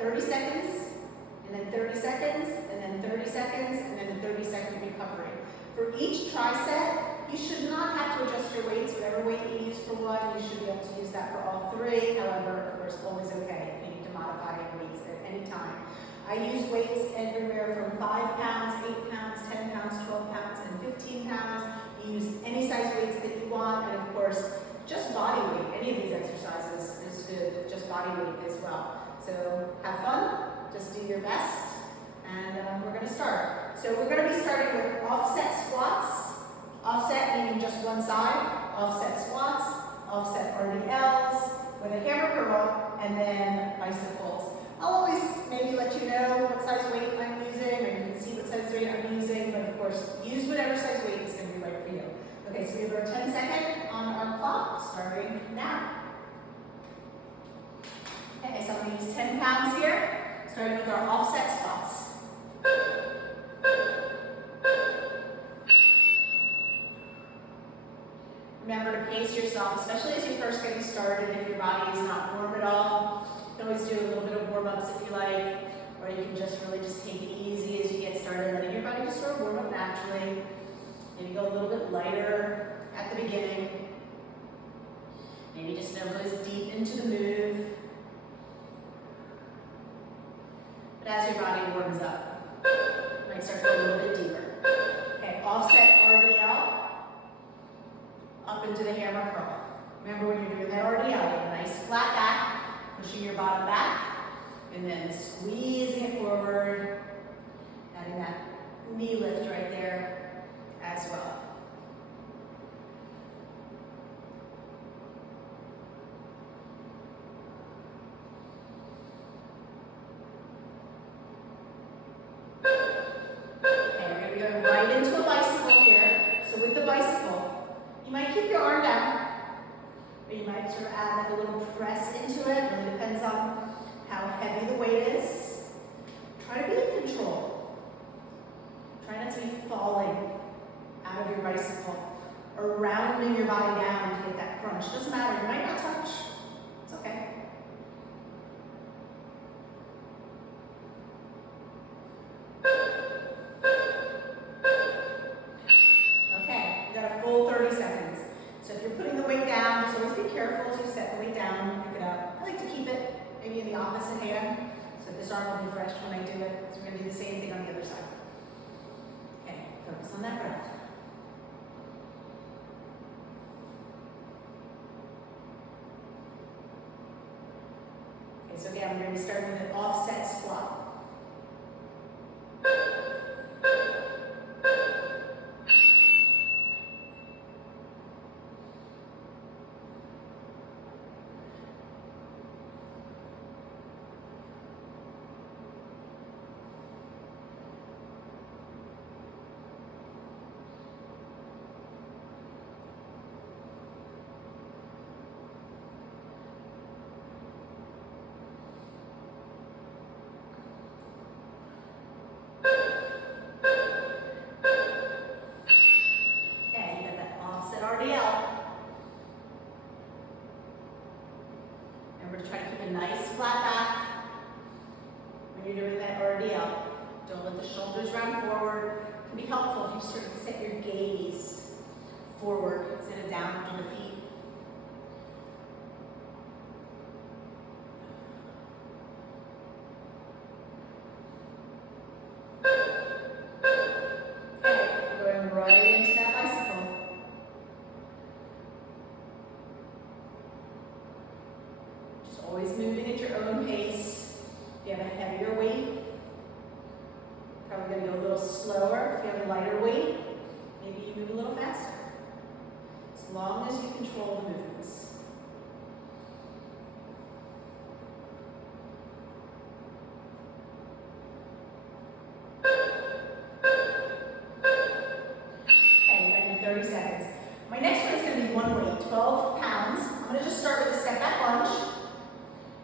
30 seconds, and then 30 seconds, and then 30 seconds, and then a 30-second recovery. For each tricep, you should not have to adjust your weights. Whatever weight you use for one, you should be able to use that for all three. However, of course, always okay if you need to modify your weights at any time. I use weights everywhere from 5 pounds, 8 pounds, 10 pounds, 12 pounds, and 15 pounds. You use any size weights that you want, and of course, just body weight. Any of these exercises is good, just body weight as well. So have fun, just do your best, and we're going to start. So we're going to be starting with offset squats. Offset meaning just one side, offset squats, offset RDLs with a hammer curl, and then bicycles. I'll always maybe let you know what size weight I'm using, or you can see what size weight I'm using, but of course, use whatever size weight is going to be right for you. Okay, so we have our 10-second on our clock, starting now. Okay, so I'm going to use 10 pounds here, starting with our offset squats. Remember to pace yourself, especially as you're first getting started. If your body is not warm at all, you can always do a little bit of warm-ups if you like, or you can just really just take it easy as you get started, letting your body just sort of warm up naturally. Maybe go a little bit lighter at the beginning. Maybe just never go as deep into the move. But as your body warms up, you might start to go a little bit deeper. Okay, offset RDL. Up into the hammer curl. Remember when you're doing that RDL, you have a nice flat back, pushing your bottom back, and then squeezing it forward, adding that knee lift right there as well. Okay, we're going to be going right into a bicycle here. So with the bicycle, you might keep your arm down, or you might sort of add like a little press into it. It really depends on how heavy the weight is. Try to be in control. Try not to be falling out of your bicycle or rounding your body down to get that crunch. Doesn't matter, you might not touch. It's okay. Okay, we got a full 30 seconds. So if you're putting the weight down, just always be careful to set the weight down, pick it up. I like to keep it maybe in the opposite hand, so this arm will be fresh when I do it. So we're going to do the same thing on the other side. Okay, focus on that breath. Okay, so again, we're going to be starting with an offset squat. Try to keep a nice flat back when you're doing that RDL. Don't let the shoulders round forward. It can be helpful if you sort of set your gaze forward instead of down on the feet. Okay, going right into that bicycle. Always moving at your own pace. If you have a heavier weight, probably going to go a little slower. If you have a lighter weight, maybe you move a little faster. As long as you control the movements. Okay, you've got your 30 seconds. My next one is going to be one weight, 12 pounds. I'm going to just start with a step back lunge.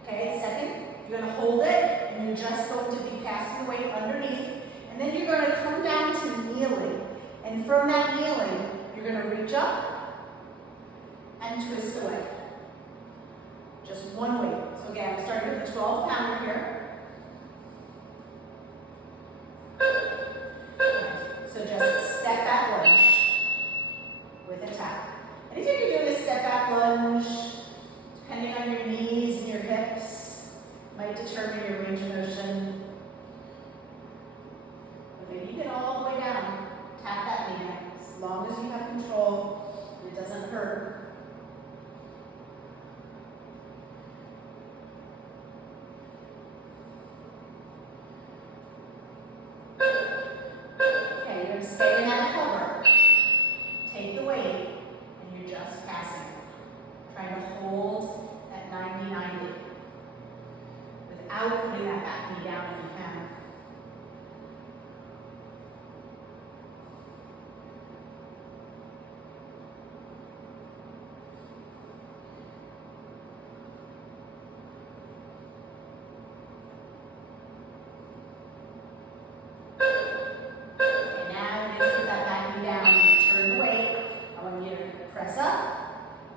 Okay, second, you're going to hold it, and you're just going to be passing the weight underneath, and then you're going to come down to kneeling, and from that kneeling, you're going to reach up and twist away. Just one weight. So again, I'm starting with a 12 pounder here. doesn't hurt. Okay, you're going to stay in that hover. Take the weight, and you're just passing. Trying to hold that 90-90 without putting that back knee down if you can. Press up,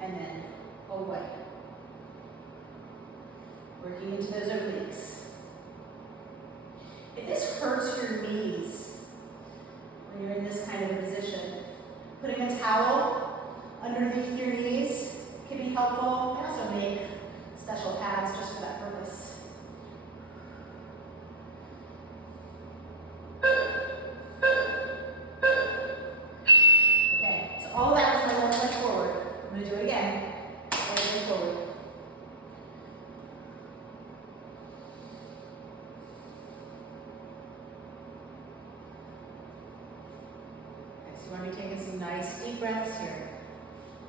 and then away. Working into those obliques. If this hurts your knees when you're in this kind of a position, putting a towel underneath your knees can be helpful. You can also make special pads just for that purpose. All that was my left leg forward. I'm going to do it again. Right leg forward. Okay, so you want to be taking some nice deep breaths here.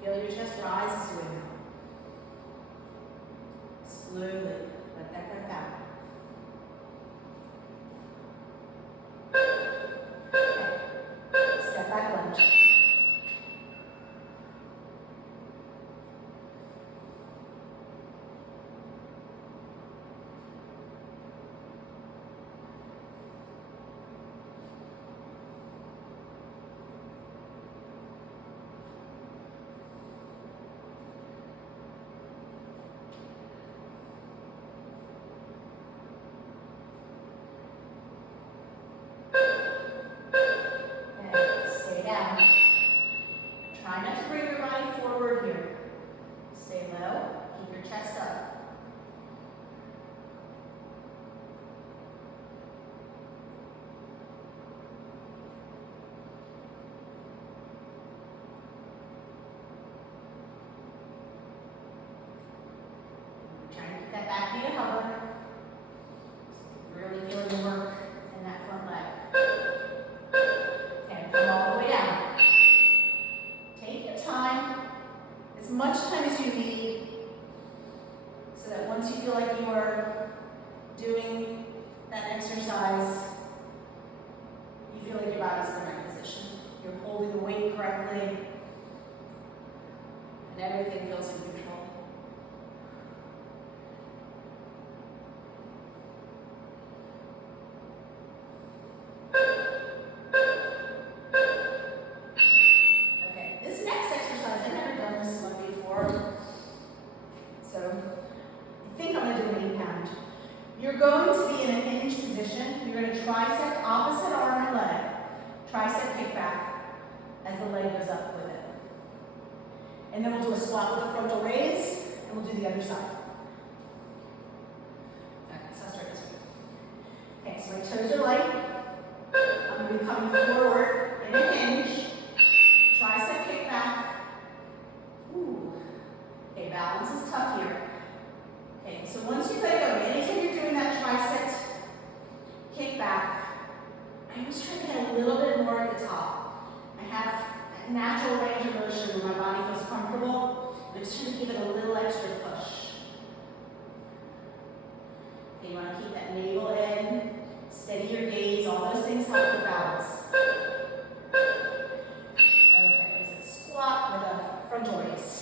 Feel your chest rise as you inhale. Slowly let that breath out. Okay. Step back lunge. Try not to bring your body forward here. Stay low, keep your chest up. Trying to keep that back knee to hover. Really feeling the work in that front leg. Okay, come all the way down. Take your time, as much time as you need, so that once you feel like you are doing that exercise, you feel like your body's in the right position. You're holding the weight correctly, and everything feels in control. You're going to be in a hinge position. You're going to tricep opposite arm and leg. Tricep kickback as the leg goes up with it. And then we'll do a squat with a frontal raise, and we'll do the other side. Okay, so I'll start this way. Okay, so my toes are light. I'm going to be coming forward in a hinge. Tricep kickback. Ooh. Okay, balance is tough here. Okay, so once you let go, anytime you're doing that tricep kickback, I always try to get a little bit more at the top. I have a natural range of motion where my body feels comfortable. I just try to give it a little extra push. Okay, you want to keep that navel in, steady your gaze, all those things help with balance. Okay, is it squat with a frontal raise?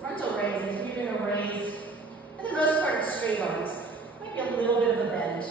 Frontal raise, and you're going to raise, for the most part, straight arms. Might be a little bit of a bend.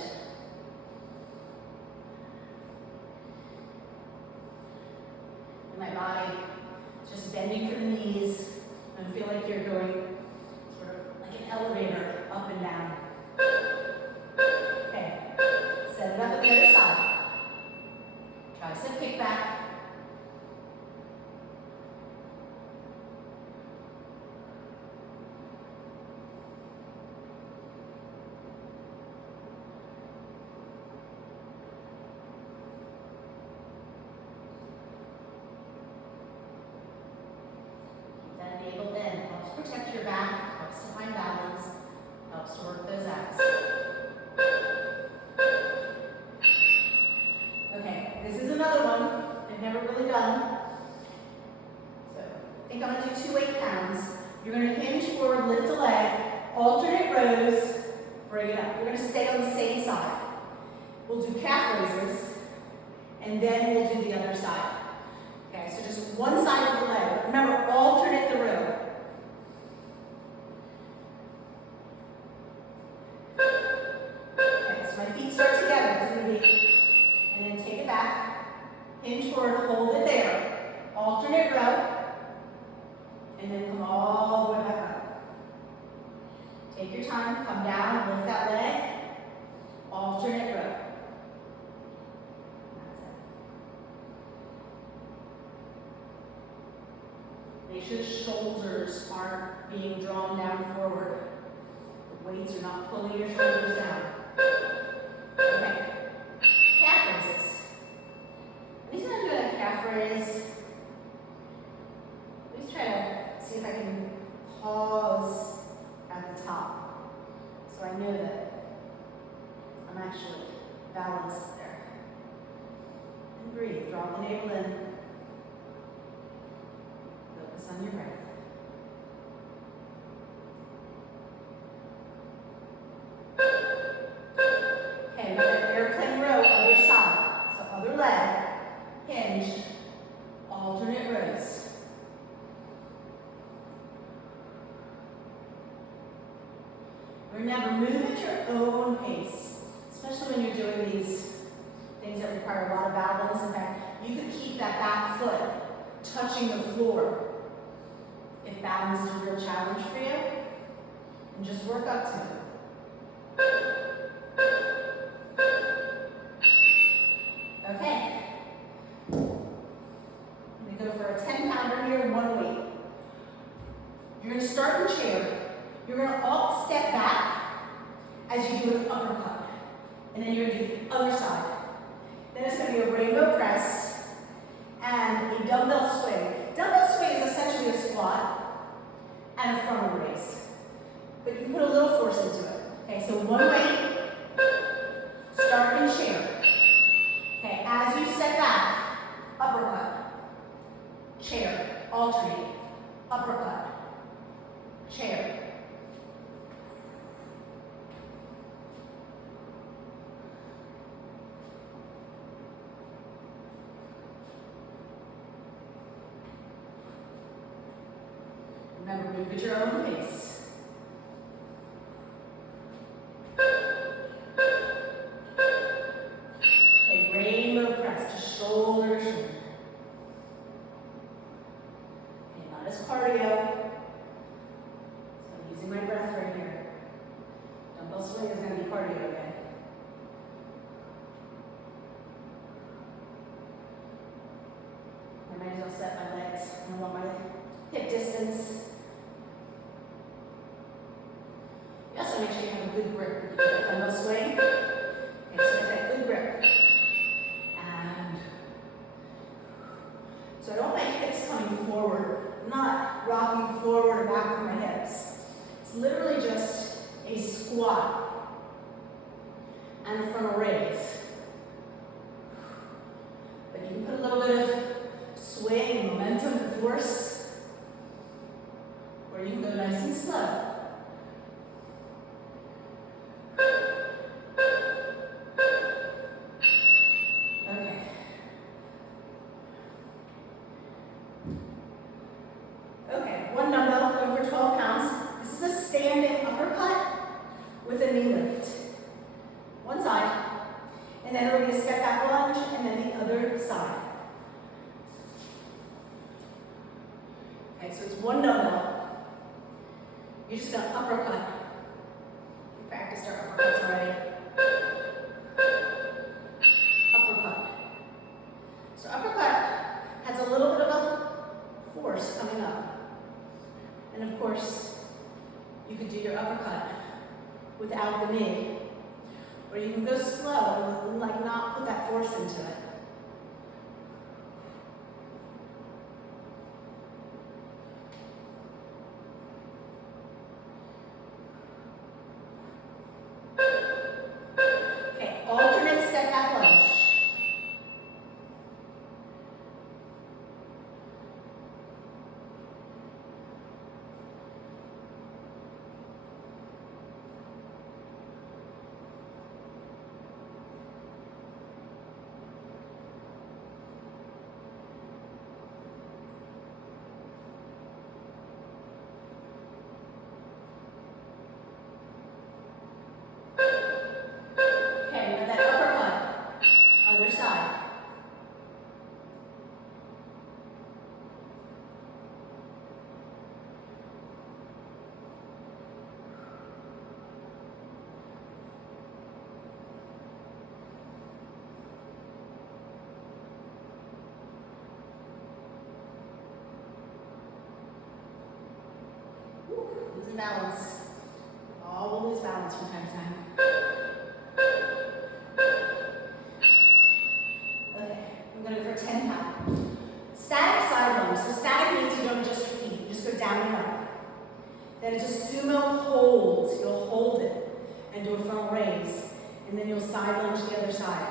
never really done. So I think I'm gonna do 2 8-pounds. You're gonna hinge forward, lift a leg, alternate rows, bring it up. You're gonna stay on the same side. We'll do calf raises, and then we'll do the other side. Okay, so just one side of the leg. Remember, alternate the row. Okay, so my feet start together. It's gonna be, and then take it back, hinge forward, hold it there. Alternate row, and then come all the way back up. Take your time, come down, lift that leg, alternate row. Make sure the shoulders aren't being drawn down forward. The weights are not pulling your shoulders down. Okay. Calf raises. Anytime I'm doing a calf raise, let's try to see if I can pause at the top. So I know that I'm actually balanced there. And breathe. Draw the navel in. Focus on your breath. Okay, we got an airplane row, other side. So other leg, hinge, alternate rows. Remember, move at your own pace, especially when you're doing these things that require a lot of balance. In fact, you could keep that back foot touching the floor if balance is a real challenge for you, and just work up to it. Okay. I'm going to go for a 10-pounder here, one weight. You're going to start in chair. You're going to alt step back as you do an uppercut. And then you're going to do the other side. Then it's going to be a rainbow press and a dumbbell swing. Dumbbell swing is essentially a squat and a frontal raise. But you put a little force into it. Okay, so one weight, start in chair. Okay, as you step back, uppercut, chair, alternate, uppercut, chair. Remember, move at your own pace. Okay, rainbow press, just shoulder to shoulder. Okay, not as cardio. So I'm using my breath right here. Dumbbell swing is going to be cardio again. I might as well set my legs. I want my hip distance. You also make sure you have a good grip with the dumbbell swing. Okay, so get that good grip. And so I don't want my hips coming forward. I'm not rocking forward or back with my hips. It's literally just a squat and a frontal raise. But you can put a little bit of swing, momentum, and force, or you can go nice and slow. Okay. Okay, one dumbbell going for 12 pounds. This is a standing uppercut with a knee lift. One side, and then we're going to step back lunge, and then the other side. Okay, so it's one dumbbell. You're just going to uppercut. We practiced our uppercuts already. Uppercut. So uppercut has a little bit of a force coming up. And of course, you could do your uppercut without the knee. Or you can go slow and like not put that force into it. Okay, alternate step back lunge. losing balance. Oh, we'll lose balance from time to time. Okay, I'm going to go for a 10 count. Static side lunge. So static means you don't adjust your feet. You just go down and up. Then it's a sumo hold. You'll hold it and do a frontal raise. And then you'll side lunge the other side.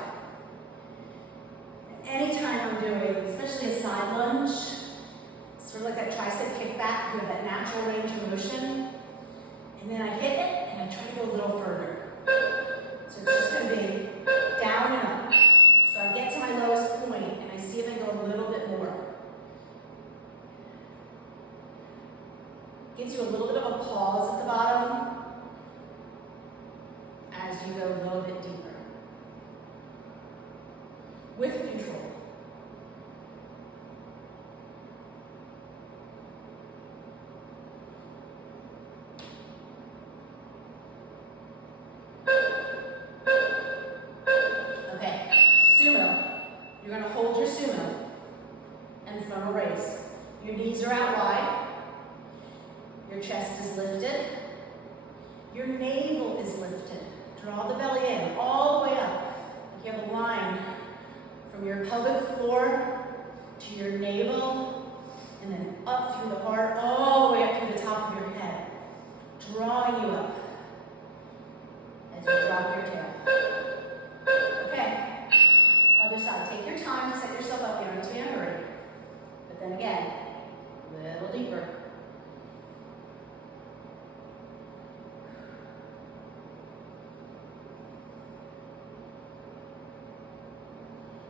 Anytime I'm doing, especially a side lunge, sort of like that tricep kickback, you have that natural range of motion. And then I hit it and I try to go a little further. So it's just going to be down and up. So I get to my lowest point and I see if I go a little bit more. Gives you a little bit of a pause at the bottom as you go a little bit deeper. With control. Okay, sumo. You're going to hold your sumo and frontal raise. Your knees are out wide. Your chest is lifted. Your navel is lifted. Draw the belly in all the way up. Like you have a line from your pelvic floor to your navel, and then up through the heart, all the way up through the top of your head, drawing you up as you drop your tail. Okay, other side. Take your time to set yourself up. You don't have to be in a hurry. But then again, a little deeper.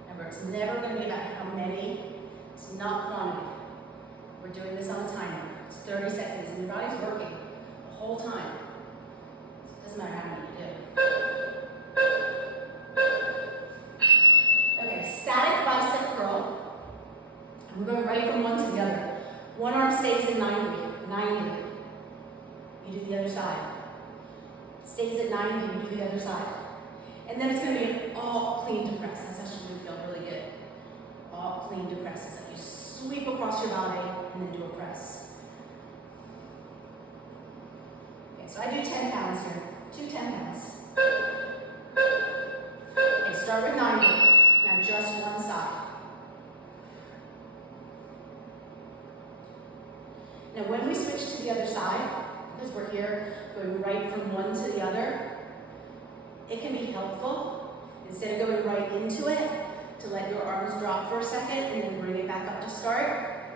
Remember, it's never going to be about how many. It's not quantity. We're doing this on a timer. It's 30 seconds, and your body's working the whole time. It doesn't matter how many you do. Okay, static bicep curl. And we're going right from one to the other. One arm stays at 90. You do the other side. Stays at 90, you do the other side. And then it's going to be an all clean to press. That's actually going to feel really good. All clean to press. It's like you sweep across your body and then do a press. Okay, so I do 10 pounds here. 2 10 pounds. Okay, start with 90. Now just one side. Now when we switch to the other side, because we're here going right from one to the other, it can be helpful, instead of going right into it, to let your arms drop for a second and then bring it back up to start.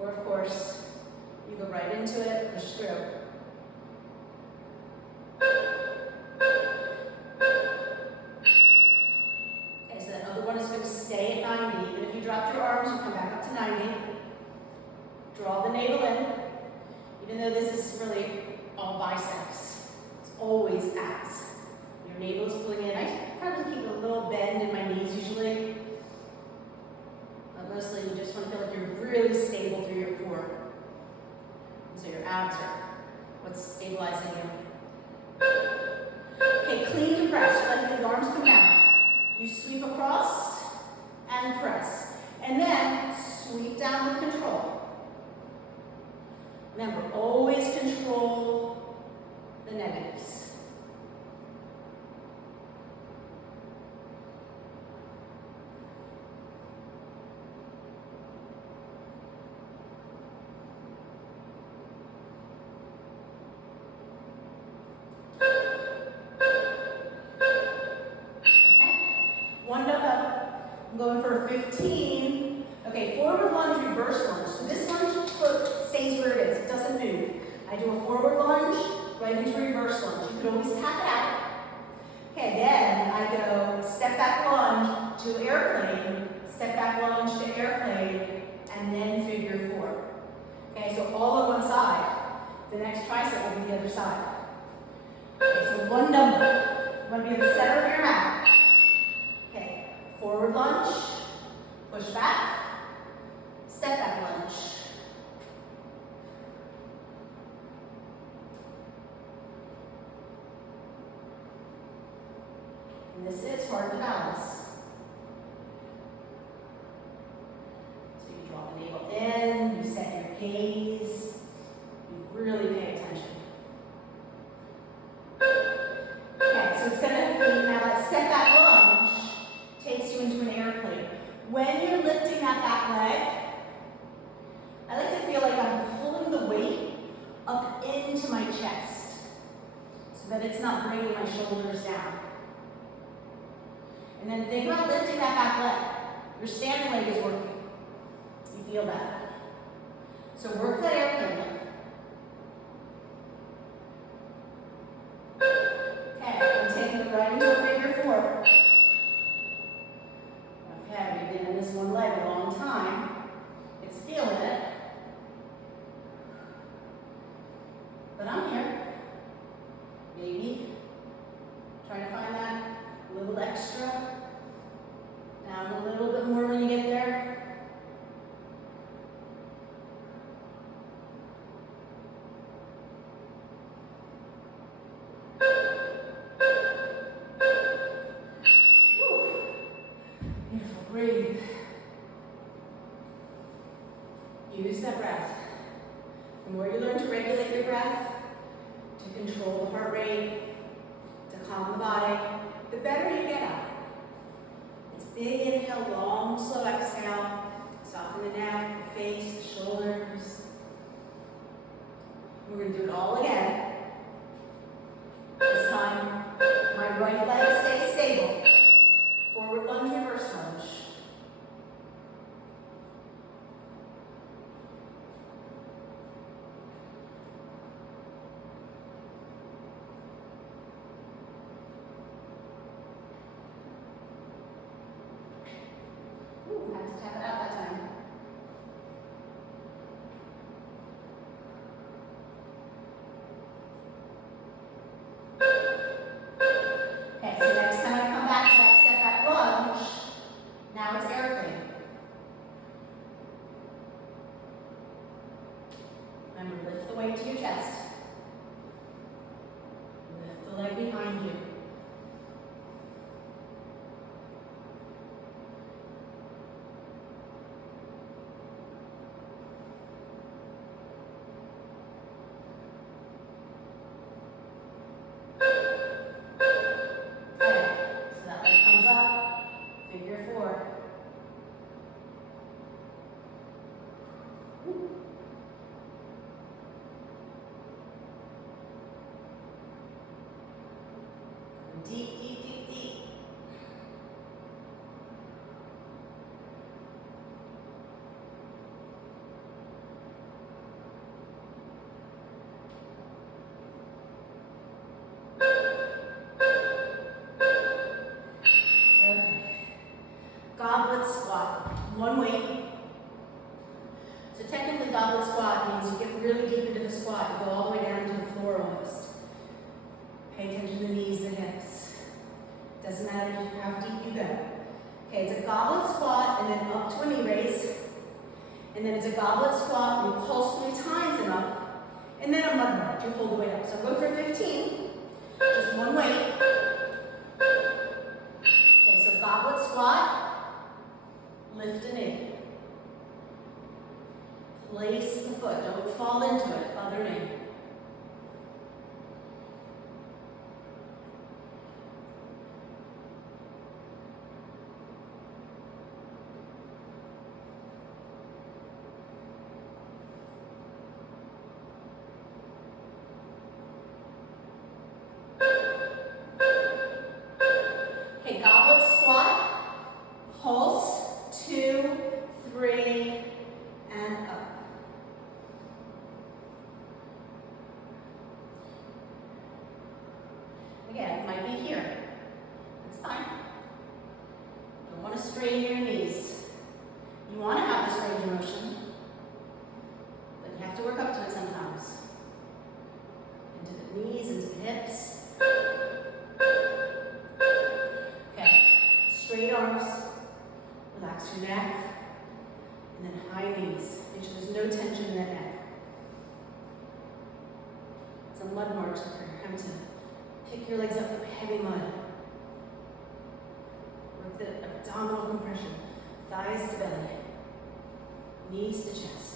Or of course, you go right into it, push through. Okay, so that other one is going to stay at 90. Even if you dropped your arms, you come back up to 90. Draw the navel in, even though this is really all biceps. Always abs. Your navel is pulling in. I probably keep a little bend in my knees usually. But mostly you just want to feel like you're really stable through your core. And so your abs are what's stabilizing you. Okay, clean to press. You're letting the arms come down. You sweep across and press. And then sweep down with control. Remember, always control the negatives. One dumbbell. I'm going for 15. Okay, forward lunge, reverse lunge. So this lunge foot stays where it is. It doesn't move. I do a forward lunge, right into reverse lunge. You can always tap it out. Okay, then I go step back lunge to airplane, step back lunge to airplane, and then figure four. Okay, so all on one side. The next tricep will be the other side. Okay, so one dumbbell. You want to be in the center of your mat. Okay, forward lunge, push back, step back lunge. And this is hard to balance. So you draw the navel in, you set your gaze, And then think about lifting that back leg. Your standing leg is working. You feel that. So work that airplane leg. Okay, I'm taking it right into a figure four. Okay, we've been in this one leg a long time. It's feeling it. But I'm here. Maybe. Try to find that little extra. Down a little bit more when you get there. Whew. Beautiful. Breathe. Use that breath. The more you learn to regulate your breath, to control the heart rate, to calm the body, the better you get at it. It's big inhale, long, slow exhale. Soften the neck, the face, the shoulders. We're going to do it all again. This time, my right leg stays stable. Forward lunge, reverse lunge. Ooh, had to tap it out that time. Okay, so next time I come back to that step back lunge, now it's airplane. Remember, lift the weight to your chest. Lift the leg behind you. Deep, deep, deep, deep. Okay. Goblet squat. One weight. So technically goblet squat means you get really deep into the squat. You go all the way down to the floor almost. Pay attention to the knees, the hips. Doesn't matter how deep you go. Okay, it's a goblet squat and then up to a knee raise. And then it's a goblet squat, you pulse 3 times and up. And then a mud march, you hold the weight up. So I'm going for 15, just one weight. Okay, so goblet squat, lift a knee. Place the foot, don't fall into it, other knee. Okay, goblet squat, pulse, 2, 3, and up. Again, it might be here. That's fine. Don't want to strain your knees. You want to have this range of motion, but you have to work up to it sometimes. Into the knees, into the hips. Straight arms, relax your neck, and then high knees. Make sure there's no tension in that neck. It's a mud march, so you're having to pick your legs up from heavy mud. Work the abdominal compression, thighs to belly, knees to chest.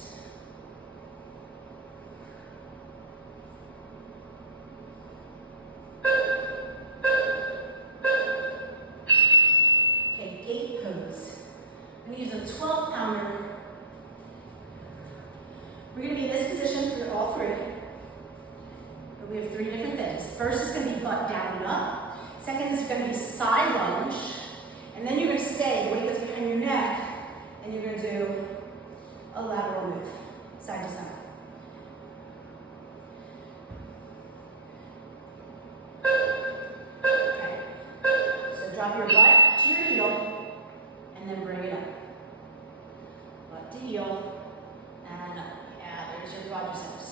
Gate pose. I'm going to use a 12-pounder. We're going to be in this position for all 3. But we have 3 different things. First is going to be butt down and up. Second is going to be side lunge. your neck, and you're going to do a lateral move, side to side. Okay. So drop your butt to your heel, and then bring it up. Butt to heel, and up. Yeah, there's your quadriceps.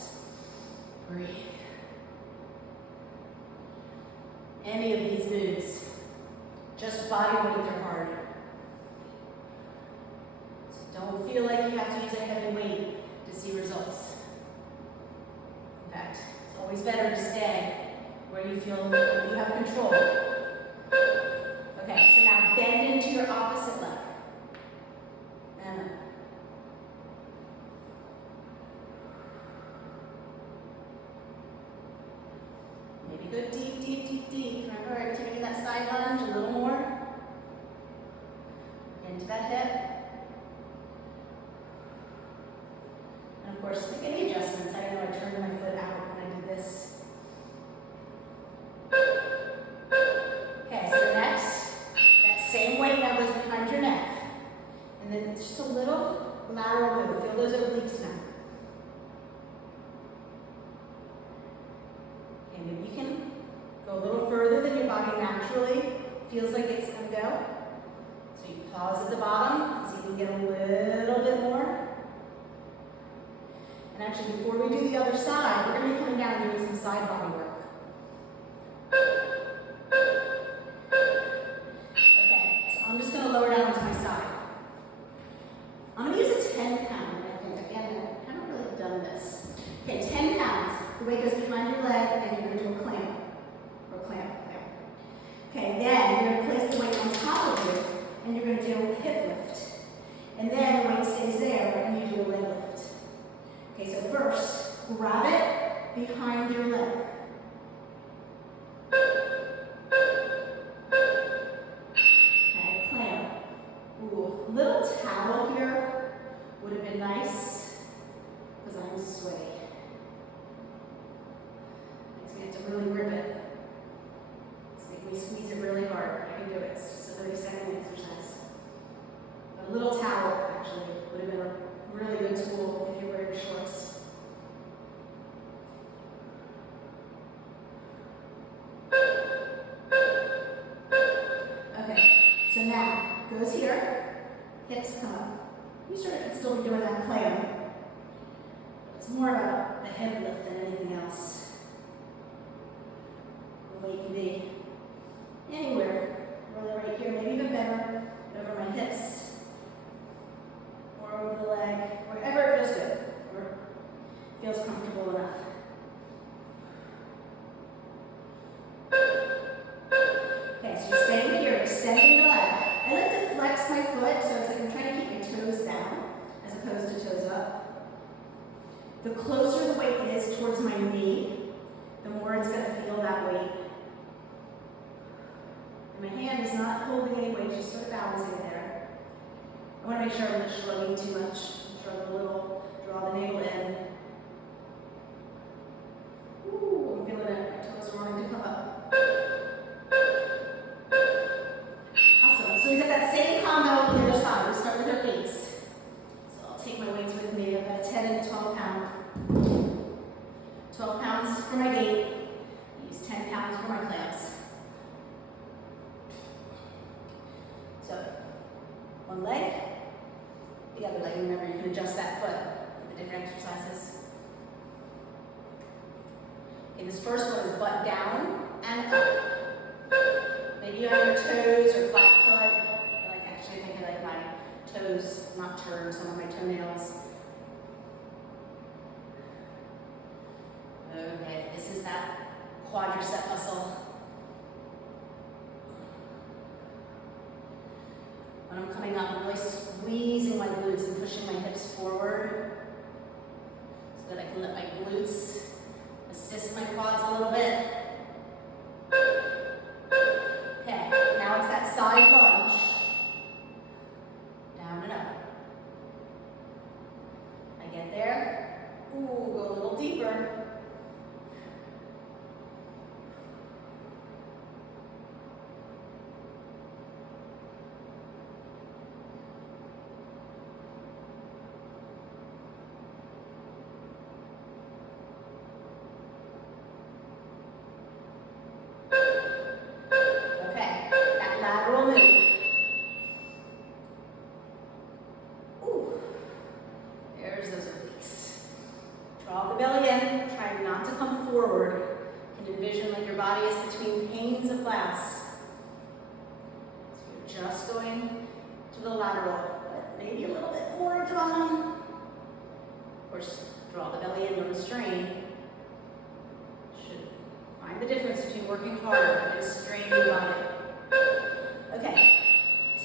Breathe. Any of these moves, just body weight, they're hard. So don't feel like you have to use a heavy weight to see results. In fact, it's always better to stay where you feel you have control. Okay, so now bend into your opposite leg. And up. Maybe go deep, deep, deep, deep. Remember, I'm taking that side lunge a little more. Into that hip. And of course, make any adjustments. I know I turned my foot out when I did this. Okay, so next, that same weight now goes behind your neck. And then just a little lateral move. Feel those obliques now. Okay, maybe you can go a little further than your body naturally feels like it's going to go. So you pause at the bottom so you can get a little bit more. And actually, before we do the other side, we're going to be coming down and doing some side body work. Okay, so I'm just going to lower down to my side. I'm going to use a 10-pound, I think. Again, I haven't really done this. Okay, 10 pounds. The weight goes behind your leg, and you're going to do a clamp. Or clamp. Okay, then you're going to place the weight on top of you, and you're going to do a hip lift. And then the weight stays there, and you do a leg lift. Okay, so first, grab it behind your leg. Okay, clamp. Ooh, little towel here would have been nice, because I'm sweaty. Makes me have to really grip it. Let's make me squeeze it really hard. I can do it. It's just a 30-second exercise. But a little towel, actually, would have been a really good tool if you're wearing shorts. Okay, so now, goes here, hips come up. You sort of can still be doing that clamp. It's more about the hip lift than anything else. The weight can be anywhere, really right here, maybe even better, over my hips, or over the leg, wherever it feels good, or feels comfortable enough. Okay, so you're staying here, extending the leg. I like to flex my foot, so it's like I'm trying to keep my toes down, as opposed to toes up. The closer the weight is towards my knee, the more it's going to feel that weight. And my hand is not holding any weight, just sort of balancing it there. I want to make sure I'm not shrugging too much. Shrug a little, draw the navel in. Ooh, I'm feeling it. My toes are wanting to come up. Awesome. So we got that same combo on the other side. We start with our weights. So I'll take my weights with me. I've got a 10 and a 12 pound. 12 pounds for my gait. I use 10 pounds for my clamps. So, one leg, the other leg. Remember, you can adjust that foot for the different exercises. Okay, this first one is butt down and up. Maybe you have your toes or flat foot. I think I like my toes not turned, some of my toenails. Okay, this is that quadricep muscle. When I'm coming up, I'm really squeezing my glutes and pushing my hips forward so that I can let my glutes assist my quads a little bit. Okay, now it's that side lunge. Down and up. I get there. Ooh, go a little deeper.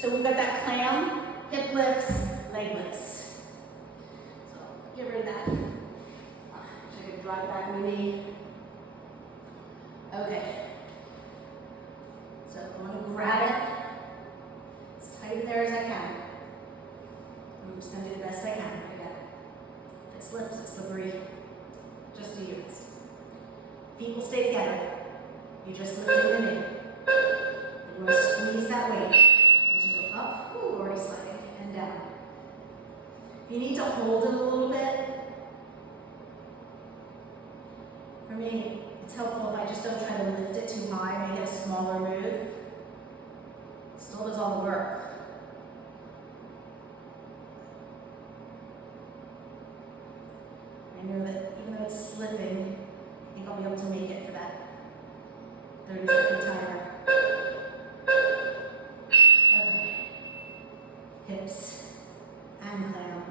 So we've got that clam, hip lifts, leg lifts. So get rid of that. I could drive back my knee. Okay. So I'm going to grab it as tight in there as I can. I'm just going to do the best I can. Again. If it slips, it's slippery. Just do your best. Feet will stay together. You just lift the knee. You're going to squeeze that weight as you go up, ooh, already sliding, and down. If you need to hold it a little bit, for me, it's helpful if I just don't try to lift it too high, make it a smaller move. It still does all the work. I know that even though it's slipping, I think I'll be able to make it for that 30-second timer. Okay. Hips and clam.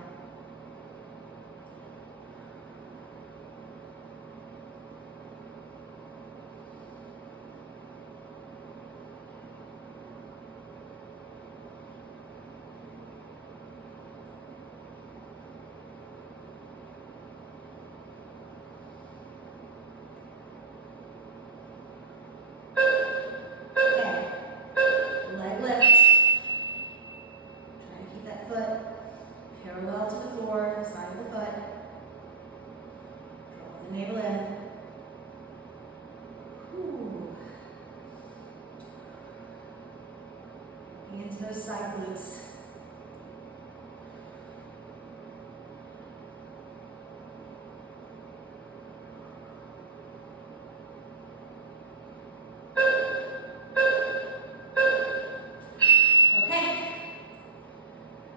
Those side glutes.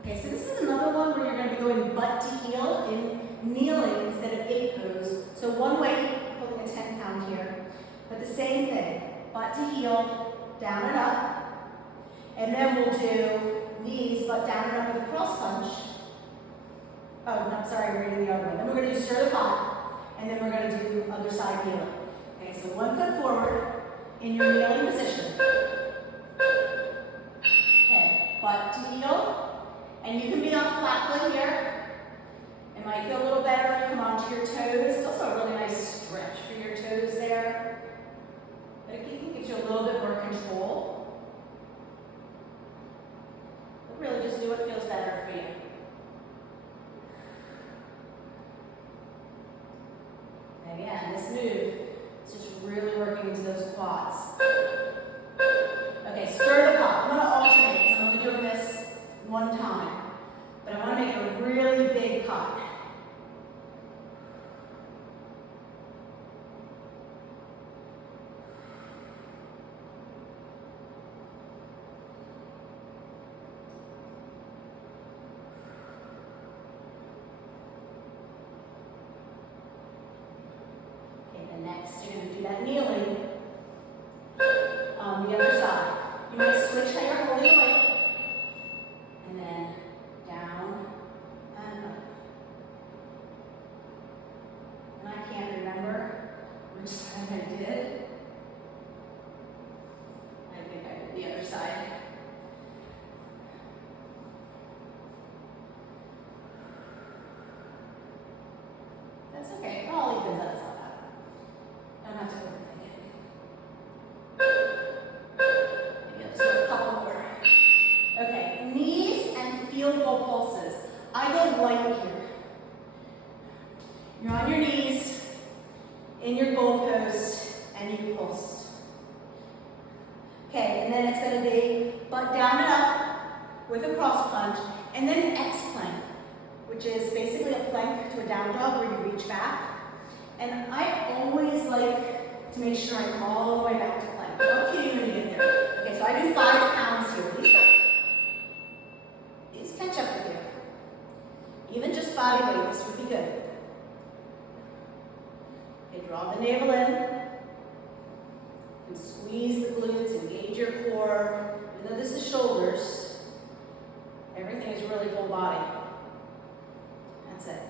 Okay, so this is another one where you're going to be going butt to heel in kneeling instead of gate pose. So one weight, holding a 10-pound here, but the same thing, butt to heel, down and up. And then we'll do knees, butt down and up with a cross punch. Oh, no, sorry, we're going to do the other one. Then we're going to do stir the pot, and then we're going to do other side kneeling. Okay, so 1 foot forward in your kneeling position. Okay, butt to heel, and you can be on flat foot here. It might feel a little better if you come onto your toes. It's also a really nice stretch for your toes there. But it gives you a little bit more control. Really just do what feels better for you. And again, this move is just really working into those quads. Okay, stir the pot. I'm going to alternate because I'm only doing this one time. But I want to make a really big pot. Next, you're going to do that kneeling on the other side. You might switch how you're holding the weight, and then down and up. And I can't remember which side I did. I think I did the other side. That's okay, it all evens itself out. Don't have to overthink it. Maybe I'll just do a couple more. Okay, knees and field goal pulses. I go light here. You're on your knees, in your goal post, and you pulse. Okay, and then it's going to be butt down and up with a cross punch, and then an X plank, which is basically a plank to a down dog where you reach back. And I always like to make sure I come all the way back to plank. How cute when you get there. Okay, so I do 5 pounds here. These catch up with you. Even just body weight, this would be good. Okay, draw the navel in. And squeeze the glutes, engage your core. Even though this is shoulders, everything is really whole body. That's it.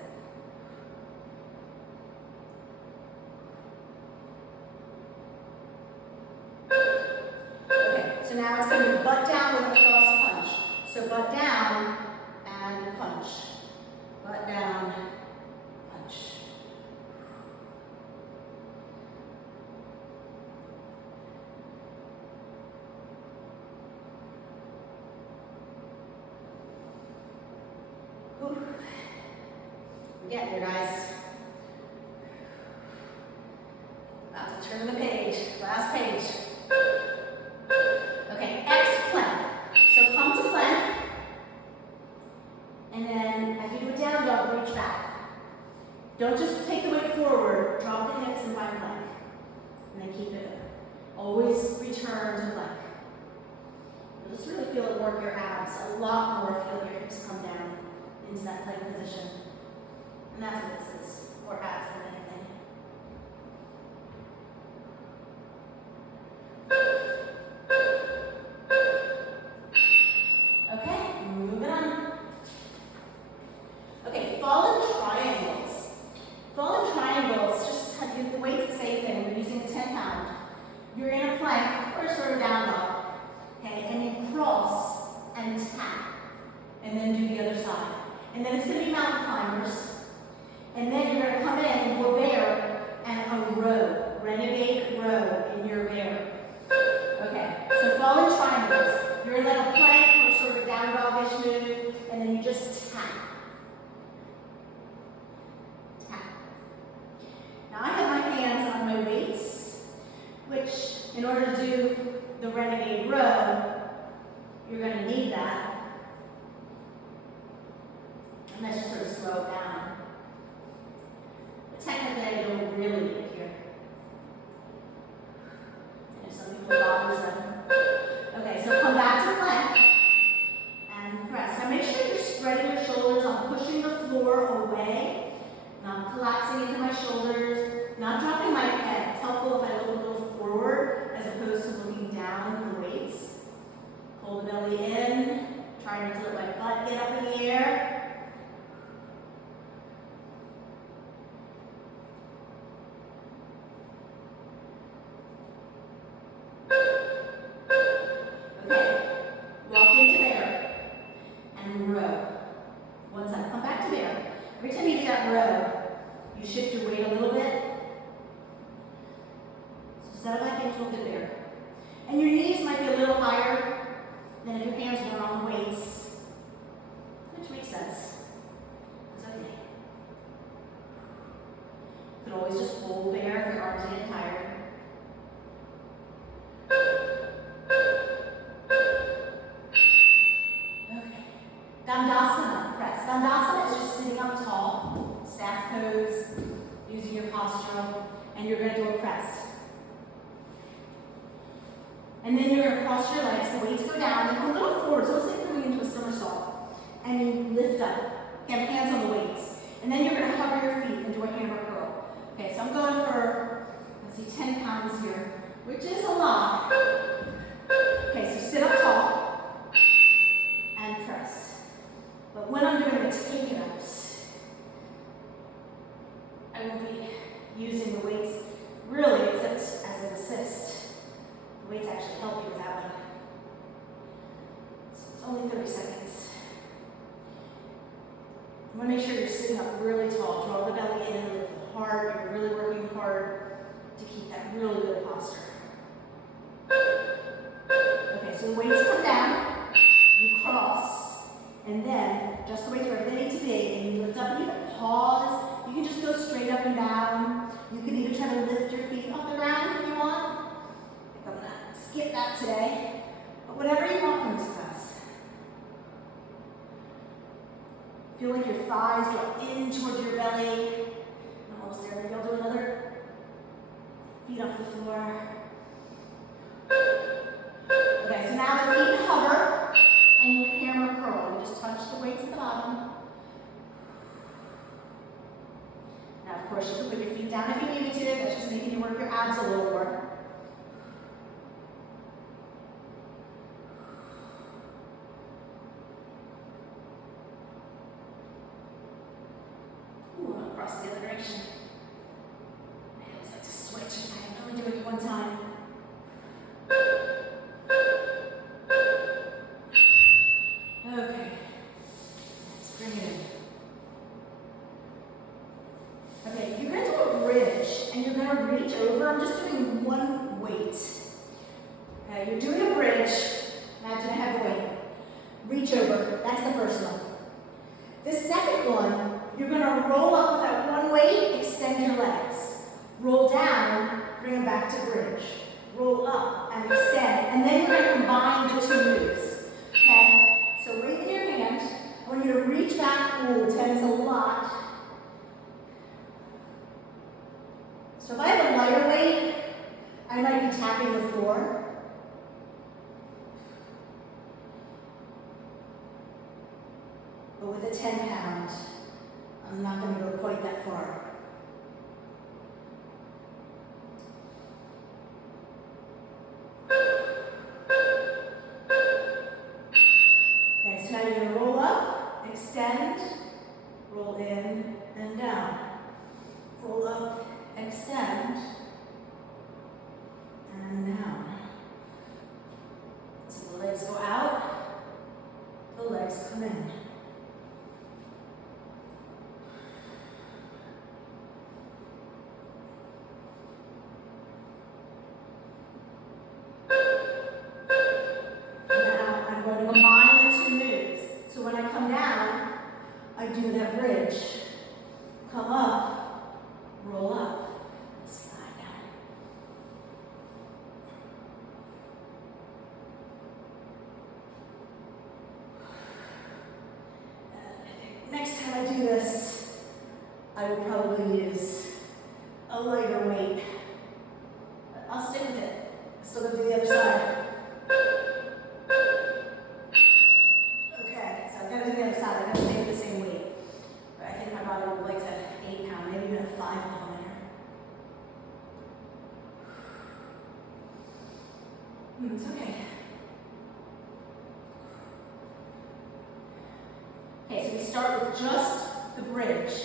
Okay, so now it's going to be butt down with a cross punch. So butt down and punch. Butt down, punch. Ooh. We're getting there, guys. About to turn the page, last page. Okay, X plank. So come to plank, and then as you do a down dog, reach back. Don't just take the weight forward, drop the hips and find plank. And then keep it up. Always return to plank. You'll just really feel it work your abs a lot more if you let your hips come down into that plank position. And that's what this is, more abs than anything. Okay, moving on. Okay, fallen triangles. Fallen triangles, just have the weight's the same thing. We're using a 10 pound. You're in a plank or sort of down dog. Okay, and you cross and tap. And then do the other side. And then it's going to be mountain climbers. And then you're going to come in and go bear and a row. Renegade row in your bear. Okay, so fallen triangles. You're in like a plank or sort of a down dog-ish move, and then you just tap. Tap. Now I have my hands on my weights, which in order to do the renegade row, you're going to need that. And let's just sort of slow it down. But technically I don't really need it here. And some people bothers them. Okay, so come back to plank and press. Now make sure you're spreading your shoulders. I'm pushing the floor away, not collapsing into my shoulders, not dropping my head. It's helpful if I look a little forward as opposed to looking down the weights. Pull the belly in, try not to let my butt get up in the air. Every time you do that row, you shift your weight a little bit. So settle back into a good bear. And your knees might be a little higher than if your hands were on the weights, which makes sense. It's okay. You can always just hold bear if your arms are getting tired. Okay. Dandasana, press. Dandasana is just sitting up tall, staff pose, using your posture, and you're going to do a press. And then you're going to cross your legs, the weights go down, and come a little forward, so it's like coming into a somersault. And you lift up, you have hands on the weights. And then you're going to hover your feet and do a hammer curl. Okay, so I'm going for, let's see, 10 pounds here, which is a lot. Okay, so sit up tall and press. But when I'm doing the take-it-ups, I will be using the weights really except as an assist. The weights actually help you with that one. So it's only 30 seconds. You want to make sure you're sitting up really tall. Draw the belly in, lift the heart. You're really working hard to keep that really good posture. Okay, so the weights come down, you cross, and then just the weights where they need to be, and you lift up and you can pause. You can just go straight up and down. You can even try to lift your feet off the ground if you want. I'm going to skip that today, but whatever you want from this class. Feel like your thighs draw in towards your belly. Almost there. Maybe I'll do another. Feet off the floor. Okay, so now the feet hover and you hammer curl. You just touch the weights at the bottom. Now, of course, you can put your feet down if you needed to. That's just making you work your abs a little more. Ooh, I'm across the other direction. I always like to switch if I can only do it one time. remember, I'm just doing one weight. Okay, you're doing a bridge. Imagine I have the weight. Reach over, that's the first one. The second one, you're gonna roll up with that one weight, extend your legs. Roll down, bring them back to bridge. Roll up and extend, and then you're gonna combine the two moves. Okay, so weight in your hand. I want you to reach back, ooh, 10 is a lot. So if I have a lighter weight, I might be tapping the floor. But with a 10-pound, I'm not going to go quite that far. Okay, so now you're going to roll up, extend, roll in and down. Roll up, extend, and down. So the legs go out, the legs come in. Do that bridge. Come up, roll up, slide down. And I think next time I do this, I will probably use a lighter weight. But I'll stick with it. I'm still gonna do the other side. Okay, so I'm gonna do the other side. I'm gonna stay with the same weight. I think my body would like to 8-pound, maybe even a 5-pound there. It's okay. Okay, so we start with just the bridge.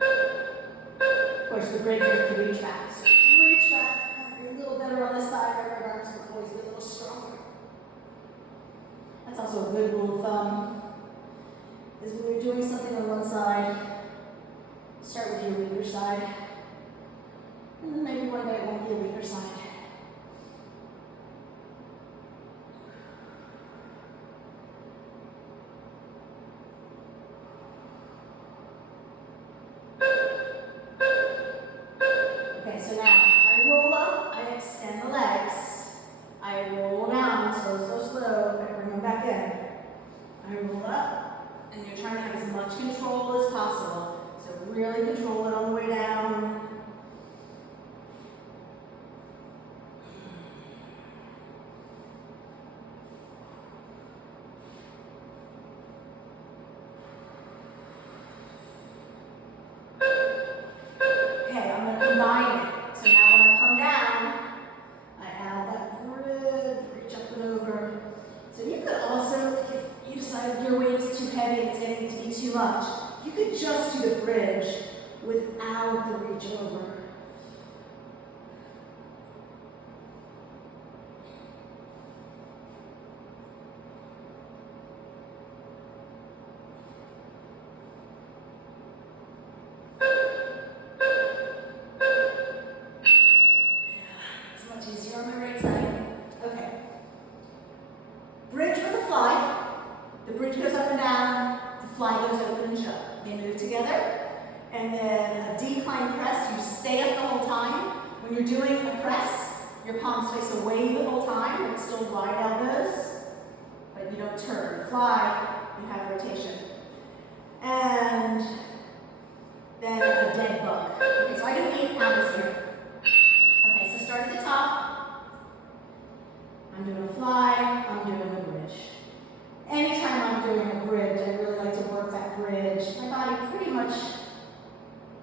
Of course, the bridge is the reach back. So reach back, be a little better on this side, right? My arms will always be a little stronger. That's also a good rule of thumb, is when you're doing something on one side, start with your weaker side, and then maybe one day it won't be a weaker side. Okay, so now I roll up, I extend the legs. I roll down, slow, I bring them back in. I roll up, and you're trying to have as much control as possible. So really control it on the way down. Okay, I'm going to combine it. So now when I come down, I add that bridge, reach up and over. So you could also, if you decide your weight is too heavy and it's getting to be too much, you could just do the bridge without the reach over. Easier on the right side. Okay. Bridge with a fly. The bridge goes up and down. The fly goes open and shut. They move together. And then a decline press. You stay up the whole time. When you're doing a press, your palms face away the whole time. It's still wide elbows, but you don't turn. Fly, you have rotation. And then a dead bug. Okay, so I do 8 pounds here. Okay, so start at the top. I'm doing a fly, I'm doing a bridge. Anytime I'm doing a bridge, I really like to work that bridge. My body pretty much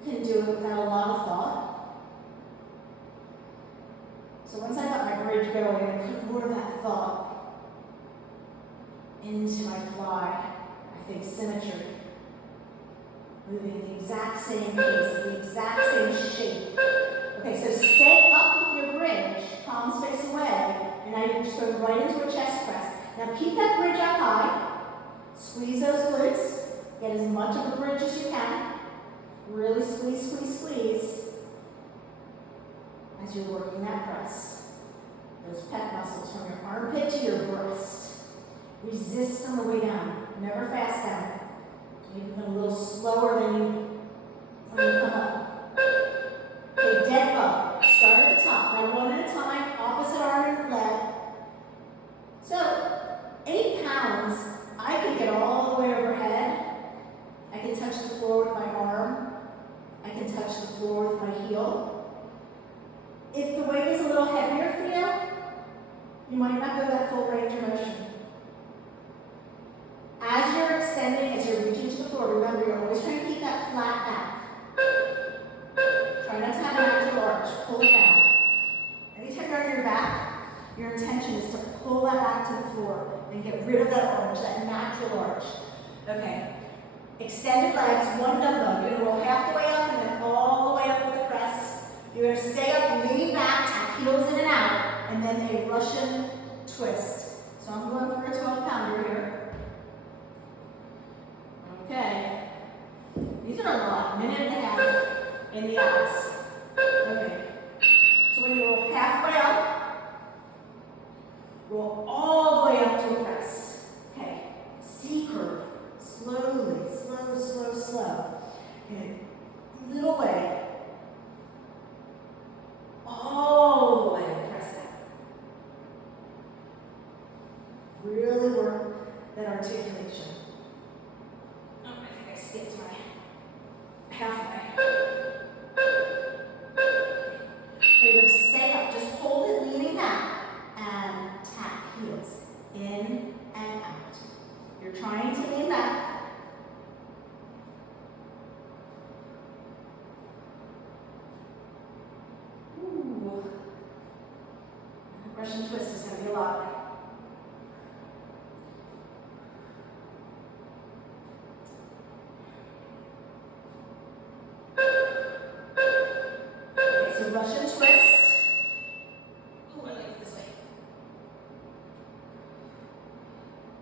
can do it without a lot of thought. So once I got my bridge going, I put more of that thought into my fly. I think symmetry. Moving at the exact same pace, the exact same shape. Okay, so stay up with your bridge, palms face away, and now you're just going right into a chest press. Now keep that bridge up high, squeeze those glutes, Get as much of a bridge as you can. Really squeeze, squeeze, squeeze as you're working that press. Those pec muscles from your armpit to your breast. Resist on the way down. Never fast down. Maybe even a little slower than when you come up. Okay, dead bug. Start at the top. Now one at a time, opposite arm and leg. So, 8 pounds, I can get all the way overhead. I can touch the floor with my arm. I can touch the floor with my heel. If the weight is a little heavier for you, you might not go that full range of motion. As you're extending, as you're reaching to the floor, remember you're always trying to keep that flat back. Try not to have an actual arch. Pull it down. Anytime you're on your back, your intention is to pull that back to the floor and get rid of that arch, that natural arch. Okay. Extended legs, one dumbbell. You're going to roll half the way up and then all the way up with the press. You're going to stay up, lean back, tap heels in and out, and then a Russian twist. So I'm going for a 12-pounder here. Okay. These are a lot. Minute and a half in the abs. Okay. So when you roll halfway up, roll all the way up to a press. Okay. C curve. Slowly. Slow, slow, slow. Okay. Little way. All the way. Press that. Really work that articulation. Oh, I think I skipped my halfway. Okay, we're going to stay up. Just hold it, leaning back, and tap heels in and out. You're trying to lean back. Ooh. Russian twist is going to be a lot. Russian twist. Ooh, I like it this way.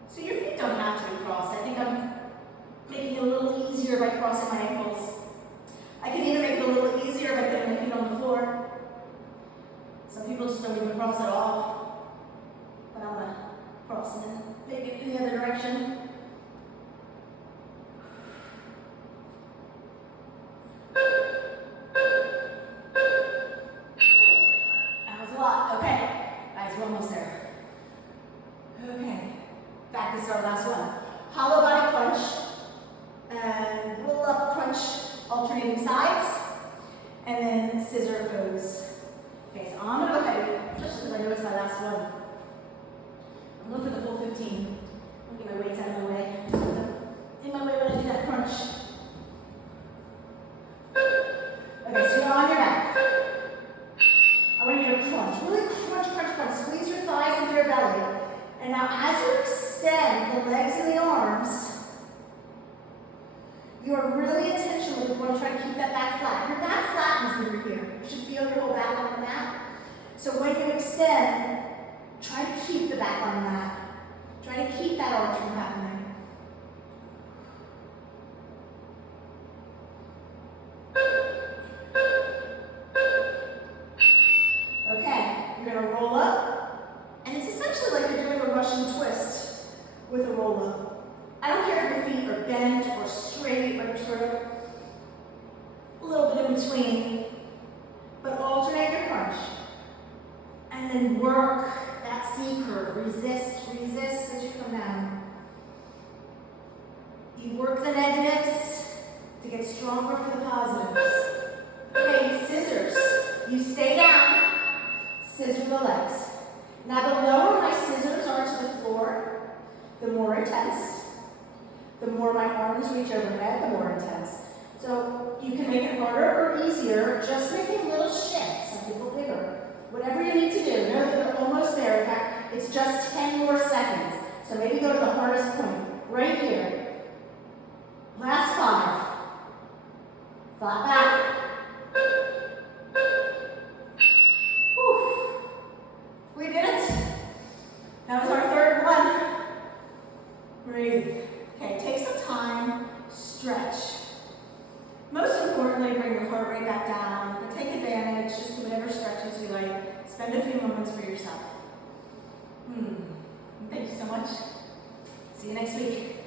So your feet don't have to be crossed. I think I'm making it a little easier by crossing my ankles. I can even make it a little easier by putting my feet on the floor. Some people just don't even cross at all. But I'm going to cross and then make it in the other direction. This is our last one. Hollow body crunch. And roll up, crunch, alternating sides. And then scissor pose. Okay, so I'm going to go ahead, just because I know it's my last one. I'm going for the full 15. I'll get my weights out of my way. In my way when I do that crunch. Okay, so you're on your back. I want you to crunch. Really crunch, crunch, crunch. Squeeze your thighs into your belly. And now as you extend the legs and the arms, you are really intentionally going to try to keep that back flat. Your back flattens when you're here. You should feel your whole back on the mat. So when you extend, try to keep the back on the mat. Try to keep that arch from happening. Okay, you're going to roll up. And it's essentially like you're doing a Russian twist with a roll up. I don't care if your feet are bent or straight or sort of a little bit in between, but alternate your crunch. And then work that C curve. Resist, resist as you come down. You work the negatives to get stronger for the positives. Okay, scissors. You stay down, scissor the legs. Now the lower my scissors are to the floor, the more intense. The more my arms reach overhead, the more intense. So you can make it harder or easier, just making little shifts, some people bigger. Whatever you need to do, know that you're almost there. In fact, it's just 10 more seconds. So maybe go to the hardest point, right here. Last 5. Flat back. Whew. We did it. That was our third one. Breathe. Okay, take some time Spend a few moments for yourself. Thank you so much. See you next week.